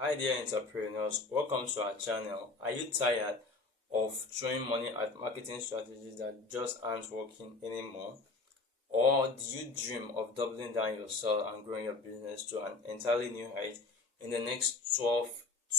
Hi there entrepreneurs, welcome to our channel. Are you tired of throwing money at marketing strategies that just aren't working anymore? Or do you dream of doubling down yourself and growing your business to an entirely new height in the next 12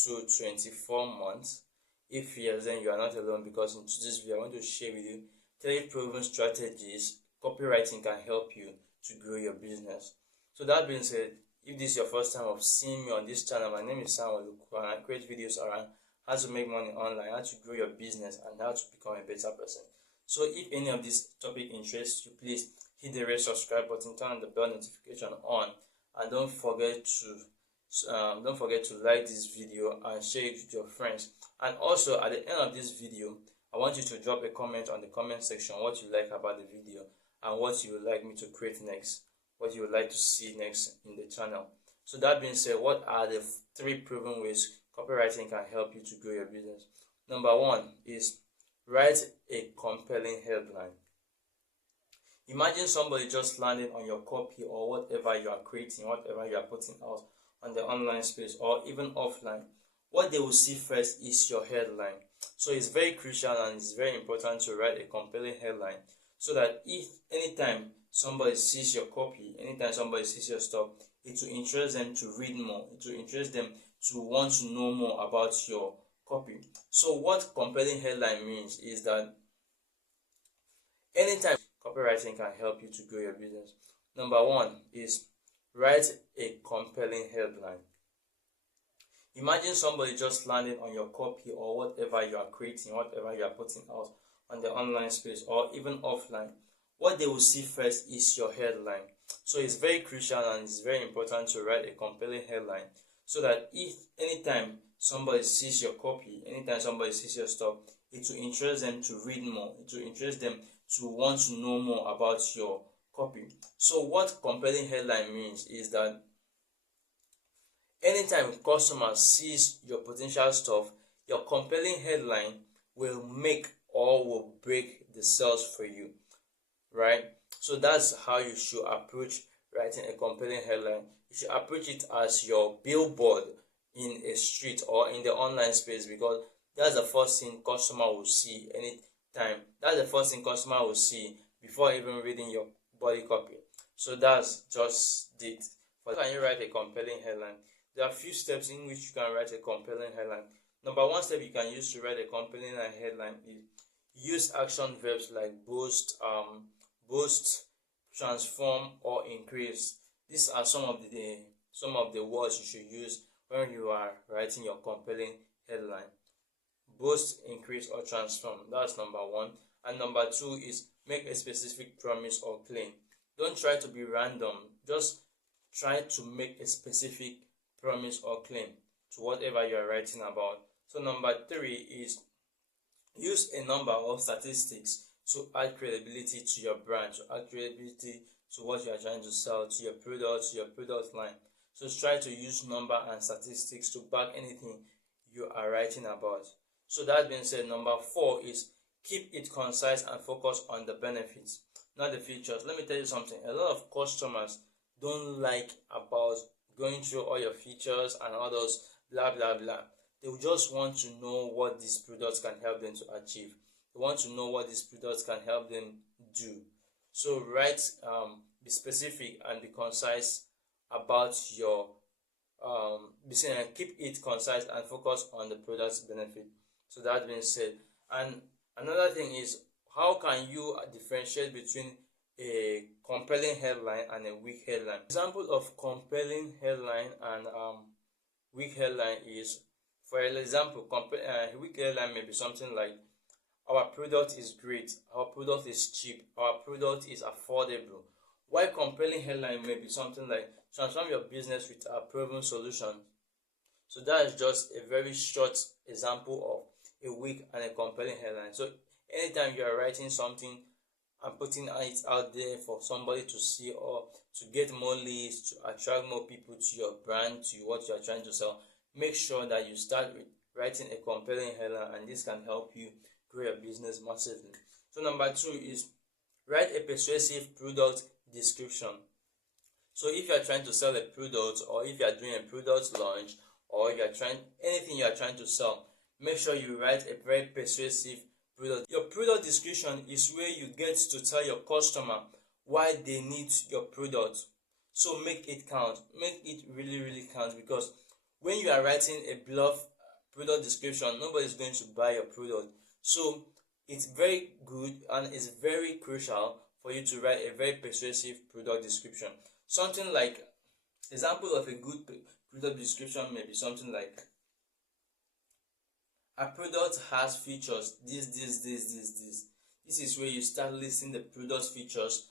to 24 months? If yes, then you are not alone, because in today's video I want to share with you 3 proven strategies copywriting can help you to grow your business. So that being said, if this is your first time of seeing me on this channel, my name is Sam Oluku and I create videos around how to make money online, how to grow your business, and how to become a better person. So if any of this topic interests you, please hit the red subscribe button, turn on the bell notification on, and don't forget to like this video and share it with your friends. And also at the end of this video, I want you to drop a comment on the comment section what you like about the video and what you would like me to create next, what you would like to see next in the channel. So that being said, what are the 3 proven ways copywriting can help you to grow your business? Number 1 is write a compelling headline. Imagine somebody just landing on your copy or whatever you are creating, whatever you are putting out on the online space or even offline. What they will see first is your headline. So it's very crucial and it's very important to write a compelling headline, so that if anytime somebody sees your copy, anytime somebody sees your stuff, it will interest them to read more, it will interest them to want to know more about your copy. So what compelling headline means is that anytime copywriting can help you to grow your business. Number 1 is write a compelling headline. Imagine somebody just landing on your copy or whatever you are creating, whatever you are putting out on the online space or even offline. What they will see first is your headline. So it's very crucial and it's very important to write a compelling headline, so that if anytime somebody sees your copy, anytime somebody sees your stuff, it will interest them to read more, it will interest them to want to know more about your copy. So what compelling headline means is that anytime customers sees your potential stuff, your compelling headline will make or will break the sales for you, right? So that's how you should approach writing a compelling headline. You should approach it as your billboard in a street or in the online space, because that's the first thing customer will see anytime. That's the first thing customer will see before even reading your body copy. So that's just it. How can you write a compelling headline? There are a few steps in which you can write a compelling headline. Number 1 step you can use to write a compelling headline is use action verbs like boost, transform, or increase. These are some of the words you should use when you are writing your compelling headline. Boost, increase, or transform. That's number 1. And number 2 is make a specific promise or claim. Don't try to be random. Just try to make a specific promise or claim to whatever you are writing about. So number 3 is use a number of statistics to add credibility to your brand, to add credibility to what you are trying to sell, to your product line. So try to use number and statistics to back anything you are writing about. So that being said, number 4 is keep it concise and focus on the benefits, not the features. Let me tell you something. A lot of customers don't like about going through all your features and all those blah blah blah. They will just want to know what these products can help them to achieve. They want to know what these products can help them do. So be specific and be concise about your keep it concise and focus on the product's benefit. So that being said, and another thing is, how can you differentiate between a compelling headline and a weak headline? Example of compelling headline and weak headline is, for example, weak headline may be something like, our product is great, our product is cheap, our product is affordable. While compelling headline may be something like, transform your business with a proven solution. So that is just a very short example of a weak and a compelling headline. So anytime you are writing something and putting it out there for somebody to see or to get more leads, to attract more people to your brand, to what you are trying to sell, make sure that you start with writing a compelling headline, and this can help you grow your business massively. So number 2 is write a persuasive product description. So if you are trying to sell a product, or if you are doing a product launch, or anything you are trying to sell, make sure you write a very persuasive product. Your product description is where you get to tell your customer why they need your product. So make it count. Make it really, really count, because when you are writing a bluff product description, nobody is going to buy your product. So it's very good and it's very crucial for you to write a very persuasive product description. Something like, example of a good product description may be something like, a product has features this. This is where you start listing the product features,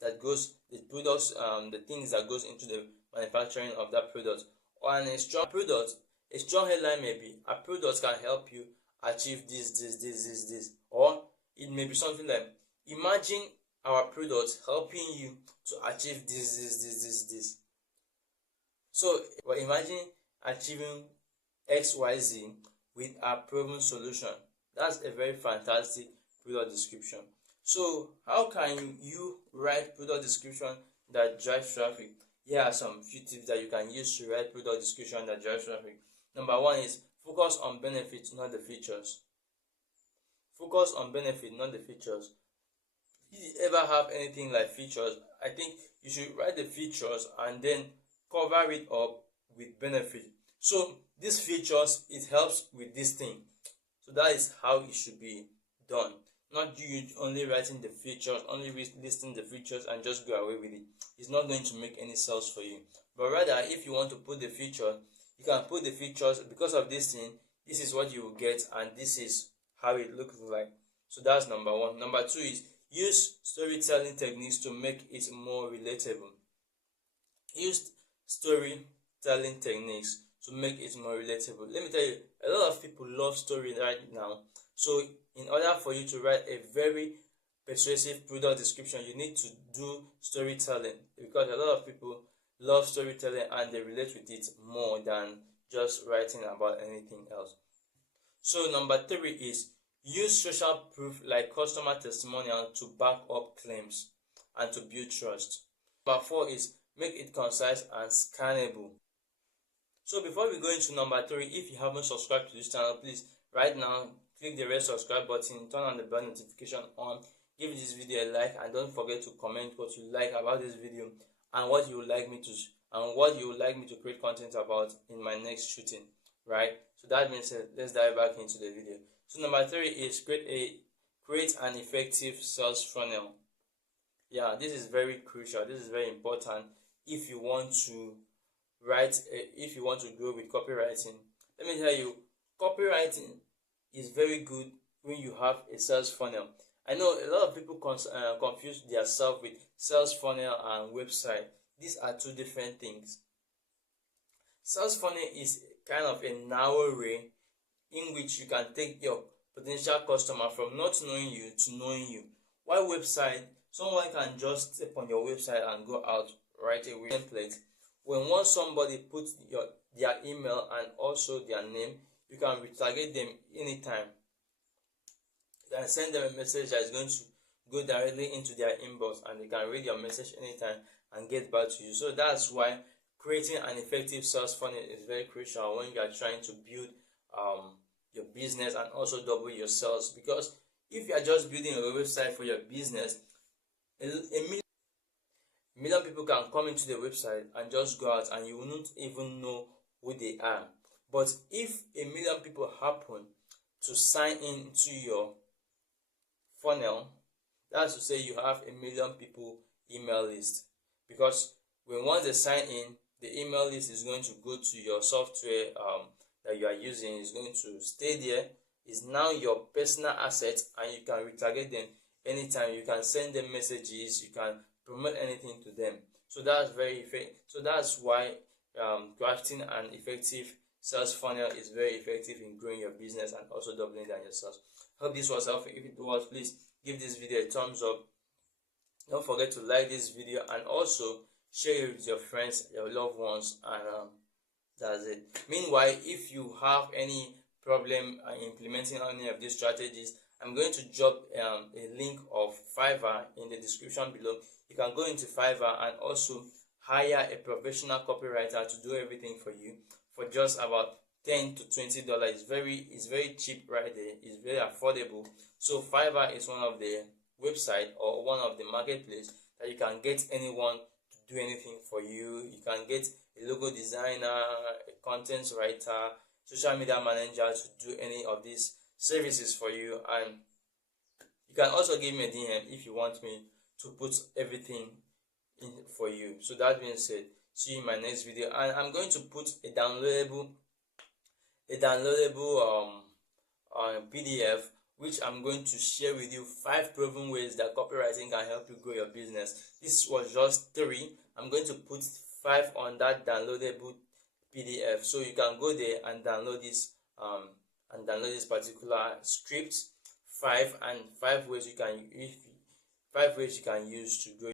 the things that goes into the manufacturing of that product. Or a strong headline may be, a product can help you achieve this. Or it may be something like, imagine our product helping you to achieve this. So imagine achieving XYZ with a proven solution. That's a very fantastic product description. So how can you write product description that drives traffic? Here are some few tips that you can use to write product description that drives traffic. Number one is, focus on benefits, not the features. Focus on benefit, not the features. If you ever have anything like features, I think you should write the features and then cover it up with benefit. So these features, it helps with this thing. So that is how it should be done. Not you only writing the features, only listing the features and just go away with it. It's not going to make any sales for you. But rather, if you want to put the feature, you can put the features. Because of this thing, this is what you will get and this is how it looks like. So that's number one. Number two is, use storytelling techniques to make it more relatable. Use storytelling techniques to make it more relatable. Let me tell you, a lot of people love story right now. So in order for you to write a very persuasive product description, you need to do storytelling, because a lot of people love storytelling and they relate with it more than just writing about anything else. So number three is, use social proof like customer testimonial to back up claims and to build trust. Number four is, make it concise and scannable. So before we go into number three, if you haven't subscribed to this channel, please right now click the red subscribe button, turn on the bell notification on, give this video a like, and don't forget to comment what you like about this video and what you would like me to create content about in my next shooting, right? So that means let's dive back into the video. So number three is, create an effective sales funnel. Yeah, this is very crucial. This is very important if you want to grow with copywriting. Let me tell you, copywriting is very good when you have a sales funnel. I know a lot of people confuse themselves with sales funnel and website. These are two different things. Sales funnel is kind of a narrow way in which you can take your potential customer from not knowing you to knowing you. While website, someone can just step on your website and go out right away. Template. When once somebody puts their email and also their name, you can retarget them anytime. You can send them a message that is going to go directly into their inbox and they can read your message anytime and get back to you. So that's why creating an effective sales funnel is very crucial when you are trying to build your business and also double your sales. Because if you are just building a website for your business, a million people can come into the website and just go out and you won't even know who they are. But if a million people happen to sign in to your funnel, that's to say you have a million people email list. Because once they sign in, the email list is going to go to your software that you are using. Is going to stay there. It's now your personal asset and you can retarget them anytime. You can send them messages, you can promote anything to them. So that's very effective. So that's why crafting an effective sales funnel is very effective in growing your business and also doubling down your sales. Hope this was helpful. If it was, please give this video a thumbs up. Don't forget to like this video and also share it with your friends, your loved ones, and that's it. Meanwhile, if you have any problem implementing any of these strategies, I'm going to drop a link of Fiverr in the description below. You can go into Fiverr and also hire a professional copywriter to do everything for you for just about $10 to $20. It's very cheap right there. It's very affordable. So Fiverr is one of the website or one of the marketplace that you can get anyone to do anything for you. You can get a logo designer, a content writer, social media manager to do any of these services for you. And you can also give me a DM if you want me to put everything in for you. So that being said, see you in my next video, and I'm going to put a downloadable PDF, which I'm going to share with you 5 proven ways that copywriting can help you grow your business. This was just 3. I'm going to put 5 on that downloadable PDF, so you can go there and download this particular script. 5 ways you can use to grow